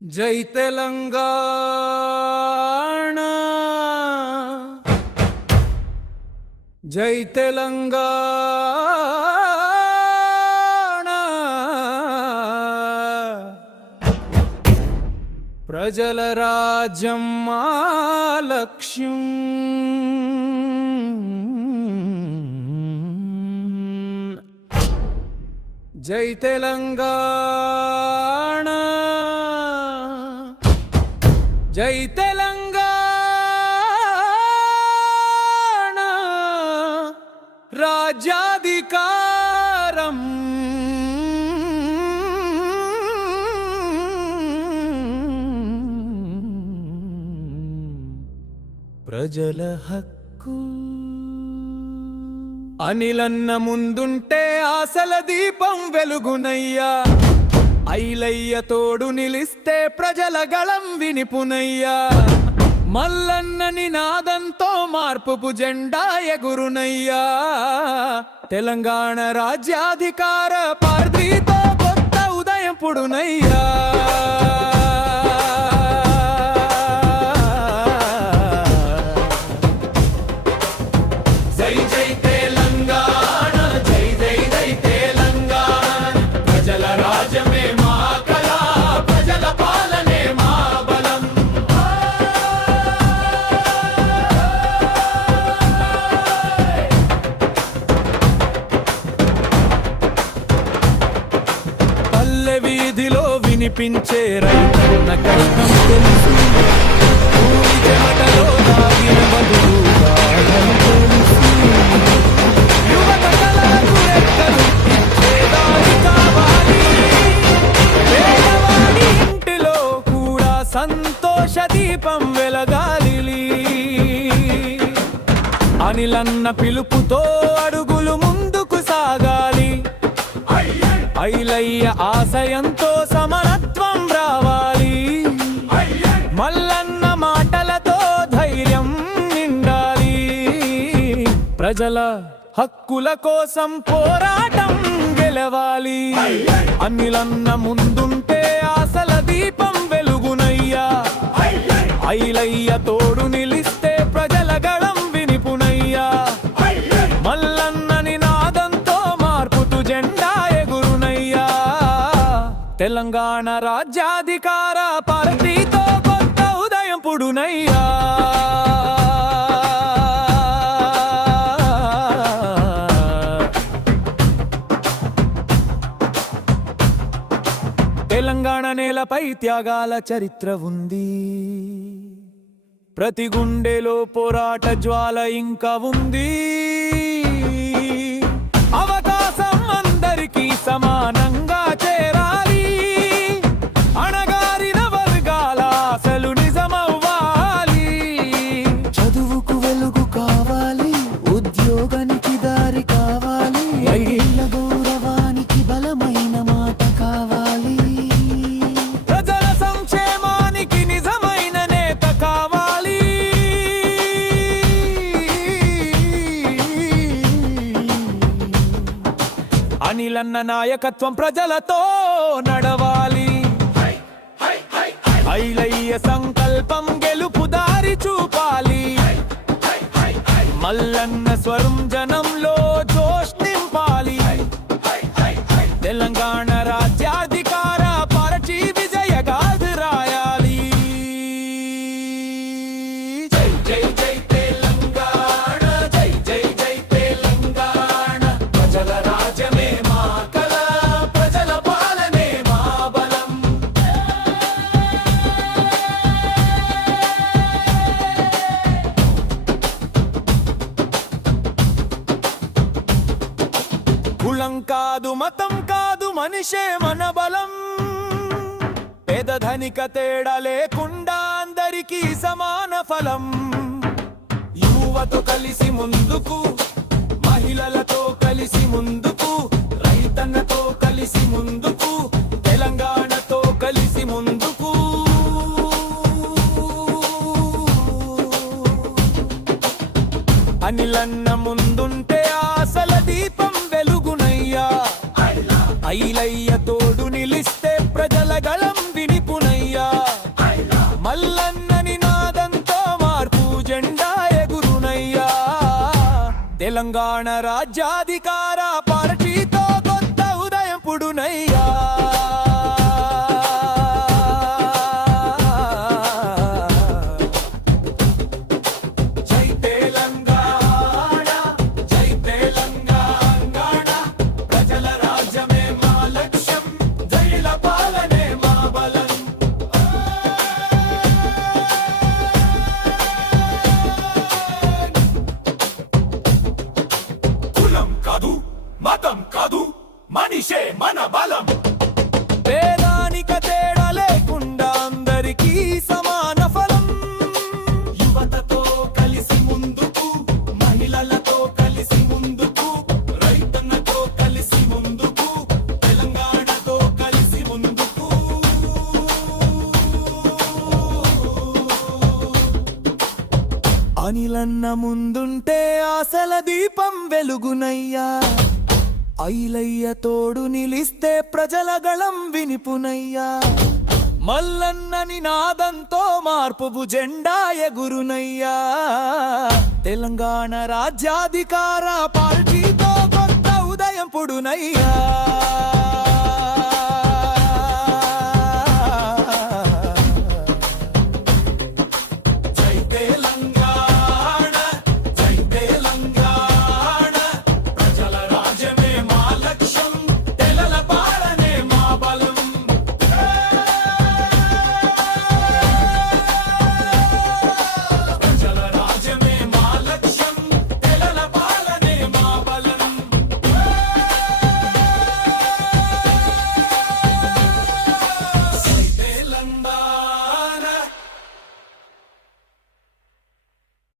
జై తెలంగాణ జై తెలంగాణ ప్రజల రాజ్యం మా లక్ష్యం జై తెలంగాణ జై తెలంగాణ రాజ్యాధికారం ప్రజల హక్కు అనిలన్న ముందుంటే ఆశల దీపం వెలుగునయ్యా ఐలయ్య తోడు నిలిస్తే ప్రజల గళం వినిపునయ్యా మల్లన్న నినాదంతో మార్పుపు జెండా ఎగురునయ్యా తెలంగాణ రాజ్యాధికార పార్టీతో కొత్త ఉదయం పుడునయ్యా జై జై తెలంగాణ జై జై జై తెలంగాణ ప్రజల రాజ్యమే మా కళ ప్రజల పాలనే మా బలం పల్లె వీధిలో వినిపించే రైతన్న కష్టం తెలుసు భూమి చెమటలో దాగిన బతుకు గాథలు తెలుసు యువత కలలకు రెక్కలు ఇచ్చే దారి కావాలి పేదవాడి ఇంటిలో కూడా సంతోష దీపం వెలగాలి అనిలన్న పిలుపుతో అడుగులు ముందుకు సాగాలి ఐలయ్య ఆశయంతో సమరత్వం రావాలి మల్లన్న మాటలతో ధైర్యం నిండాలి ప్రజల హక్కుల కోసం పోరాటం గెలవాలి అనిలన్న ముందుంటే ఆశల దీపం వెలుగునయ్యా ఐలయ్య తోడు నిలిస్తే ప్రజల గళం వినిపునయ్యా మల్లన్న నినాదంతో మార్పుతు జెండా ఎగురునయ్యా తెలంగాణ రాజ్యాధికార పార్టీతో కొత్త ఉదయం పుడునయ్యా తెలంగాణ నేలపై త్యాగాల చరిత్ర ఉంది ప్రతి గుండెలో పోరాట జ్వాల ఇంకా ఉంది అవకాశం అందరికీ సమానంగా చేరాలి అణగారిన వర్గాల ఆశలు నిజమవ్వాలి చదువుకు వెలుగు కావాలి ఉద్యోగానికి దారి కావాలి మహిళల గౌరవానికి బలమైన మాట కావాలి ప్రజల సంక్షేమానికి నిజమైన నేత కావాలి అనిలన్న నాయకత్వం ప్రజలతో నడవాలి ఐలయ్య సంకల్పం గెలుపు దారి చూపాలి మల్లన్న స్వరం జనంలో జోష్ నింపాలి తెలంగాణ రాజ్యాధికార పార్టీ విజయ గాథ రాయాలి జై జై జై తెలంగాణ జై జై జై తెలంగాణ ప్రజల రాజ్యమే మా కళ ప్రజల పాలనే మా బలం కులం కాదు మతం కాదు మనిషే మన బలం పేద ధనిక తేడా లేకుండా అందరికీ సమాన ఫలం యువతో కలిసి ముందుకు మహిళలతో కలిసి ముందుకు రైతన్నతో కలిసి ముందుకు తెలంగాణతో కలిసి ముందుకు అనిలన్న ముందుంటే ఆశల దీపం వెలుగునయ్యా ఐలయ్య తోడు నిలిస్తే ప్రజల గళం వినిపునయ్యా తెలంగాణ రాజ్యాధికార పార్టీతో కొత్త ఉదయం పుడునయ్యా. జై తెలంగాణ, జై తెలంగాణ, ప్రజల రాజ్యమే మా లక్ష్యం, జైల పాలనే మా బలం. కులం కాదు, మతం కాదు, మనిషే మన బలం. పేదానిక తేడా లేకుండా అందరికీ సమాన ఫలం. యువతతో కలిసి ముందుకు, మహిళలతో కలిసి ముందుకు, రైతన్నతో కలిసి ముందుకు, తెలంగాణతో కలిసి ముందుకు. అనిలన్న ముందుంటే ఆశల దీపం వెలుగునయ్యా. ఐలయ్య తోడు నిలిస్తే ప్రజల గళం వినిపునయ్యా. మల్లన్న నినాదంతో మార్పుబు జెండా ఎగురునయ్యా. తెలంగాణ రాజ్యాధికార పార్టీతో కొత్త ఉదయం పుడునయ్యా.